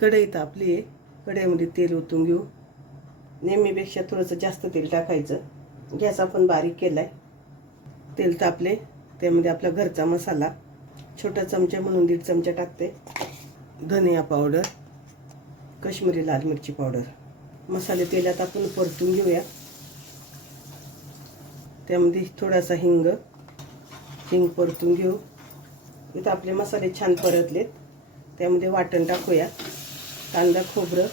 कढई तापली आहे. कढईमध्ये तेल ओतून घेऊ. नेहमीपेक्षा थोडंसं जास्त तेल टाकायचं. गॅस आपण बारीक केलाय. तेल तापले, त्यामध्ये आपला घरचा मसाला छोटा चमचा म्हणून 1.5 चमचा टाकते. धनिया पावडर, काश्मीरी लाल मिरची पावडर. मसाले तेलात आपण परतून घेऊया. त्यामध्ये थोडासा हिंग परतून घेऊ. इथं आपले मसाले छान परतलेत. त्यामध्ये वाटण टाकूया. कांदा, खोबरं,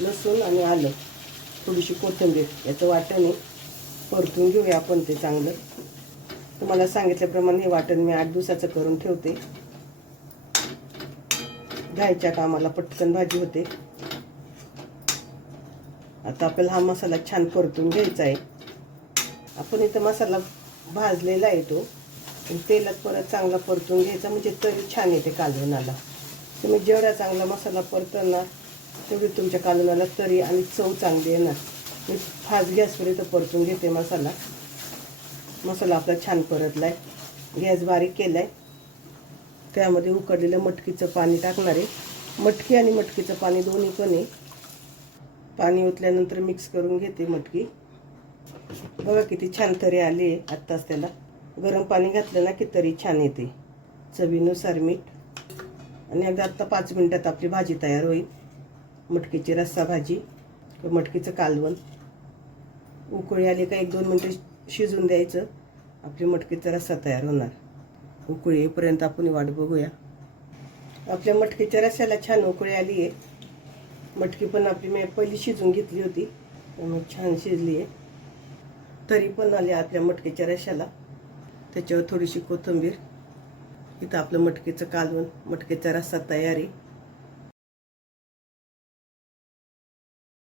लसूण आणि आलं, थोडीशी कोथिंबीर याचं वाटण आहे. परतून घेऊया आपण ते चांगलं. तुम्हाला सांगितल्याप्रमाणे हे वाटण मी 8 दिवसाचं करून ठेवते. घायच्या कामाला पटकन भाजी होते. आता आपल्याला हा मसाला छान परतून घ्यायचा आहे. आपण इथं मसाला भाजलेला आहे तो तेलात परत चांगला परतून घ्यायचा, म्हणजे तरी छान येते कालवणाला. तुम्ही जेवढा चांगला मसाला परतणार तेवढी तुमच्या कालवणाला तरी आणि चव चांगली येणार. मी फास्ट गॅसवर इथं परतून घेते मसाला. मसाला आपला छान परतलाय. गॅस बारीक केलाय. त्यामध्ये उकडलेलं मटकीचं पाणी टाकणार आहे. मटकी आणि मटकीचं पाणी दोन्ही पण आहे. पाणी ओतल्यानंतर मिक्स करून घेते मटकी. बघा किती छान तरी आली आहे. आत्ताच त्याला गरम पाणी घातलं ना की तरी छान येते. चवीनुसार मीठ. आणि एकदा आत्ता 5 मिनिटात आपली भाजी तयार होईल. मटकीची रस्सा भाजी, मटकीचं कालवण. उकळी आली का 1-2 मिनिटं शिजून द्यायचं. आपली मटकीचा रस्सा तयार होणार. उकळी येईपर्यंत आपण वाट बघूया. आपल्या मटकीच्या रस्स्याला छान उकळी आली आहे. मटकी पण आपली मी पहिली शिजून घेतली होती, त्यामुळे छान शिजली आहे. तरी पण आली आपल्या मटकीच्या रश्श्याला. त्याच्यावर थोडीशी कोथिंबीर. इथं आपलं मटकीचं कालवण, मटकीचा रस्सा तयार आहे.